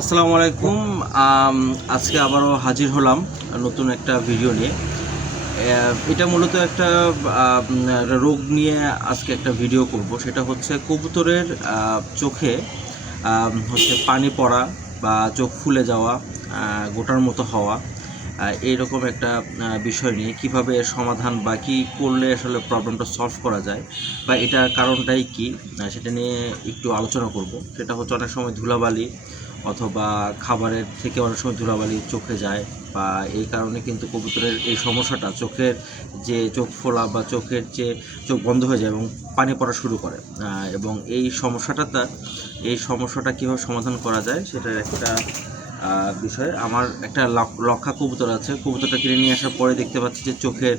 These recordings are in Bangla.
আসসালামু আলাইকুম। আজকে আবারও হাজির হলাম নতুন একটা ভিডিও নিয়ে। এটা মূলত একটা রোগ নিয়ে আজকে একটা ভিডিও করব। সেটা হচ্ছে কবুতরের চোখে হচ্ছে পানি পড়া বা চোখ ফুলে যাওয়া, গোটার মতো হওয়া, এইরকম একটা বিষয় নিয়ে কিভাবে এর সমাধান বা কী করলে আসলে প্রবলেমটা সলভ করা যায় বা এটার কারণটাই কী, সেটা নিয়ে একটু আলোচনা করব। সেটা হচ্ছে অনেক সময় ধুলাবালি অথবা খাবারের থেকে অনেক সময় ধুলাবালি চোখে যায়, বা এই কারণে কিন্তু কবুতরের এই সমস্যাটা, চোখের যে চোখ ফোলা বা চোখের যে চোখ বন্ধ হয়ে যায় এবং পানি পড়া শুরু করে, এবং এই সমস্যাটা কীভাবে সমাধান করা যায় সেটার একটা বিষয়। আমার একটা লক্ষা কবুতর আছে। কবুতরটা কিনে নিয়ে আসার পরে দেখতে পাচ্ছি যে চোখের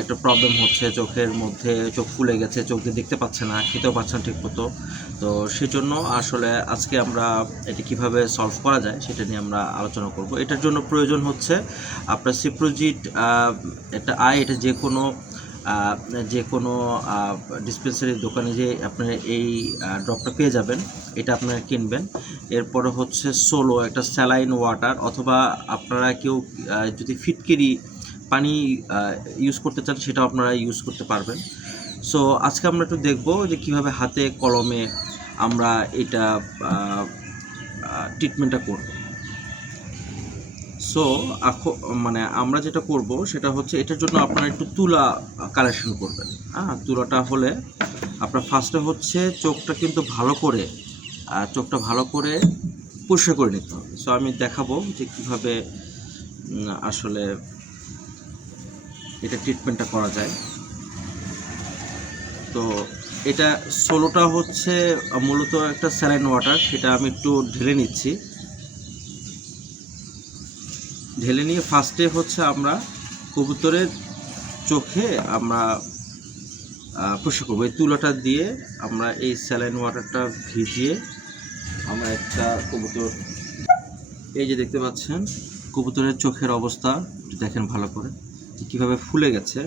একটা প্রবলেম হচ্ছে, চোখের মধ্যে চোখ ফুলে গেছে, চোখ দিয়ে দেখতে পাচ্ছে না, খেতেও পাচ্ছে না ঠিক মতো। তো সেজন্য আসলে আজকে আমরা এটা কিভাবে সলভ করা যায় সেটা নিয়ে আমরা আলোচনা করব। এটার জন্য প্রয়োজন হচ্ছে আপনার সিপ্রোজিট, এটা যে কোনো ডিসপেন্সারির দোকানে যে আপনার এই ড্রপটা পেয়ে যাবেন, এটা আপনারা কিনবেন। এরপরে হচ্ছে সোলো একটা স্যালাইন ওয়াটার, অথবা আপনারা কেউ যদি ফিটকিরি পানি ইউজ করতে চান সেটাও আপনারা ইউজ করতে পারবেন। সো আজকে আমরা একটু দেখব যে কীভাবে হাতে কলমে আমরা এটা ট্রিটমেন্টটা করব। সো আমরা যেটা করব সেটা হচ্ছে, এটার জন্য আপনারা একটু তুলা কালেকশন করবেন। তুলাটা হলে আপনার ফার্স্টে হচ্ছে চোখটা কিন্তু চোখটা ভালো করে পরিষ্কার করে নিতে হবে। সো আমি দেখাবো যে কীভাবে আসলে এটা ট্রিটমেন্টটা করা যায়। তো এটা সোলোটা হচ্ছে মূলত একটা স্যালাইন ওয়াটার, সেটা আমি একটু ঢেলে নিচ্ছি। ঢেলে নিয়ে ফার্স্টে হচ্ছে আমরা কবুতরের চোখে আমরা পরিষ্কার করবো। এই তুলাটা দিয়ে আমরা এই স্যালাইন ওয়াটারটা ভিজিয়ে আমরা একটা কবুতর, এই যে দেখতে পাচ্ছেন কবুতরের চোখের অবস্থা, দেখেন ভালো করে কীভাবে ফুলে গেছে।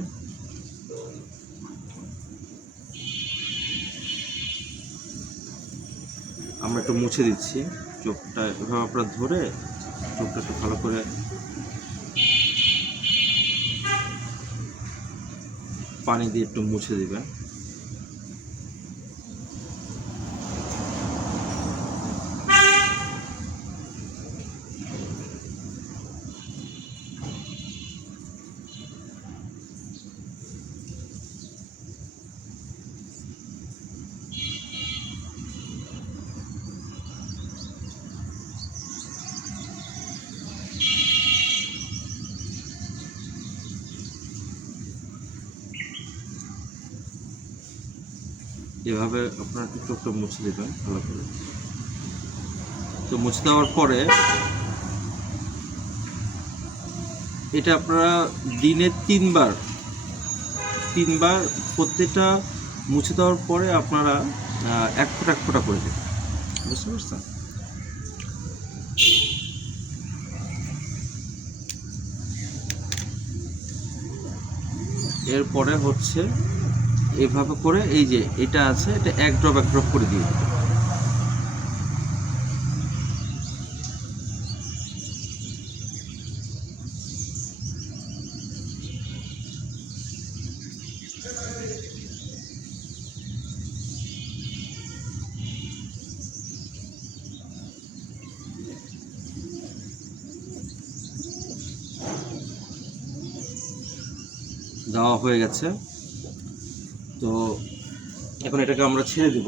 আমরা একটু মুছে দিচ্ছি চোখটা, এভাবে আপনারা ধরে চোখটা একটু ভালো করে পানি দিয়ে একটু মুছে দিবেন। এভাবে আপনারা একটু চোখটা মুছে দেবেন ভালো করে। তো মুছে দেওয়ার পরে এটা আপনারা দিনে তিনবার প্রত্যেকটা মুছে দেওয়ার পরে আপনারা এক ফোঁটা করে দেবেন, বুঝতে পারছেন? এরপরে হচ্ছে এভাবে করে, এই যে এটা আছে, এটা এক ড্রপ করে দিয়ে দেবেন। দেওয়া হয়ে গেছে। তো এখন এটাকে আমরা ছেড়ে দিব।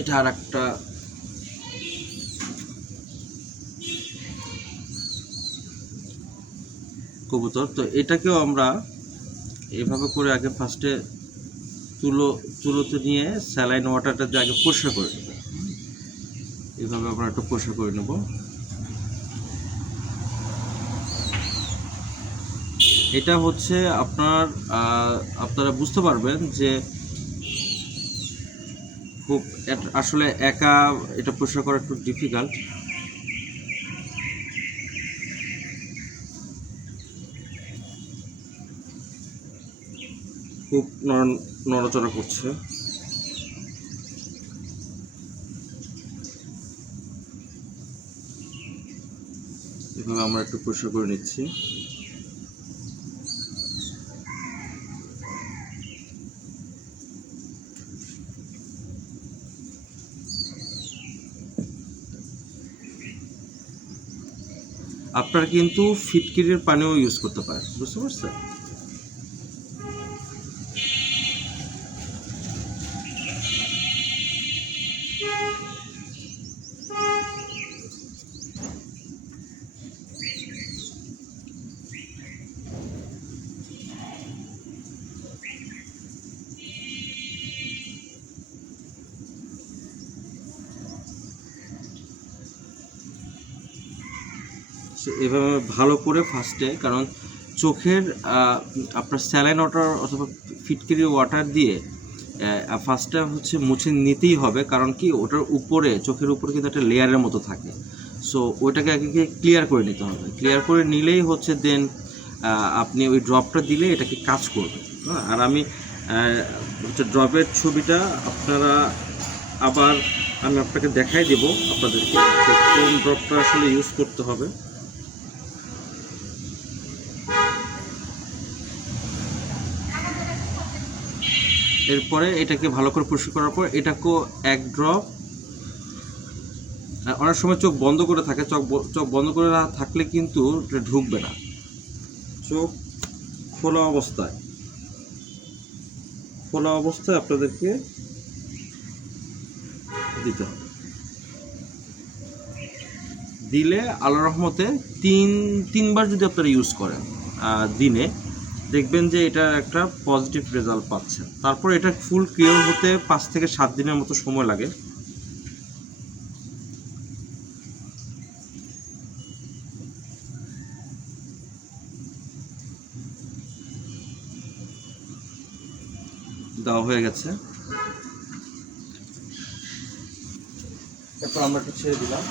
এটা আর একটা কবুতর, তো এটাকেও আমরা এভাবে করে আগে ফার্স্টে তুলোতে নিয়ে স্যালাইন ওয়াটারটা দিয়ে আগে পরিষ্কার করে নেব। এভাবে আমরা একটু পরিষ্কার করে নেব। এটা হচ্ছে আপনারা বুঝতে পারবেন যে খুব আসলে একা এটা পরিষ্কার করা একটু ডিফিকাল্ট। খুব নড়াচড়া করছে। এভাবে আমরা একটু পরিষ্কার করে নিচ্ছি। আপনারা কিন্তু ফিটকিরির পানিও ইউজ করতে পারেন, বুঝতে পারছেন? এভাবে ভালো করে ফার্স্টে, কারণ চোখের আপনার স্যালাইন ওয়াটার অথবা ফিটকিরি ওয়াটার দিয়ে ফার্স্টটা হচ্ছে মুছে নিতেই হবে। কারণ কি, ওটার উপরে, চোখের উপরে কিন্তু একটা লেয়ারের মতো থাকে। সো ওইটাকে আগে ক্লিয়ার করে নিতে হবে। ক্লিয়ার করে নিলেই হচ্ছে দেন আপনি ওই ড্রপটা দিলে এটাকে কাজ করবে। আর আমি হচ্ছে ড্রপের ছবিটা আমি আপনাকে দেখাই দেবো আপনাদেরকে কোন ড্রপটা আসলে ইউজ করতে হবে। এরপরে এটাকে ভালো করে পরিষ্কার করার পর এটাকেও এক ড্রপ, অনেক সময় চোখ বন্ধ করে থাকে, চোখ বন্ধ করে থাকলে কিন্তু এটা ঢুকবে না। চোখ খোলা অবস্থায় আপনাদেরকে দিতে হবে। দিলে আল্লাহর রহমতে তিনবার যদি আপনারা ইউজ করেন দিনে, দেখবেন যে এটা একটা পজিটিভ রেজাল্ট পাচ্ছেন। তারপর এটা ফুল ক্লিয়ার হতে 5 থেকে 7 দিনের মতো সময় লাগে। দেওয়া হয়ে গেছে। এরপর আমরা একটু ছেড়ে দিলাম।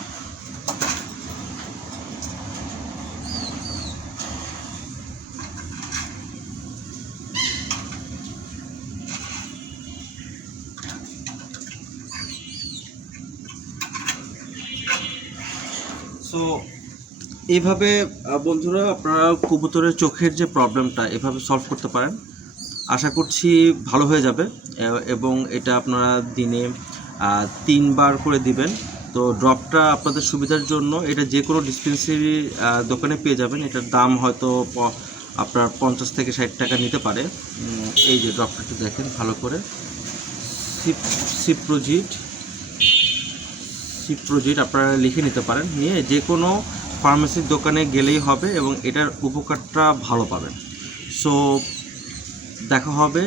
সো এইভাবে বন্ধুরা আপনারা কবুতরের চোখের যে প্রবলেমটা এভাবে সলভ করতে পারেন। আশা করছি ভালো হয়ে যাবে। এবং এটা আপনারা দিনে 3 বার করে দিবেন। তো ড্রপটা আপনাদের সুবিধার জন্য এটা যে কোনো ডিসপেন্সারি দোকানে পেয়ে যাবেন। এটার দাম হয়তো আপনার 50 থেকে 60 টাকা নিতে পারে। এই যে ড্রপটা একটু দেখেন ভালো করে, সিপ্রোজিট আপনারা লিখে নিতে পারেন। নিয়ে যে কোনো ফার্মেসির দোকানে গেলেই হবে এবং এটার উপকারটা ভালো পাবেন। সো দেখা হবে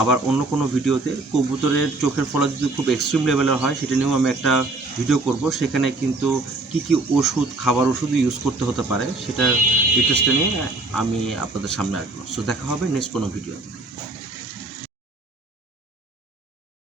আবার অন্য কোনো ভিডিওতে। কবুতরের চোখের ফোলা যদি খুব এক্সট্রিম লেভেলের হয় সেটা নিয়েও আমি একটা ভিডিও করব। সেখানে কিন্তু কি খাবার ওষুধ ইউজ করতে হতে পারে সেটার ডিটেলসটা নিয়ে আমি আপনাদের সামনে আসবো। সো দেখা হবে নেক্সট কোনো ভিডিওতে।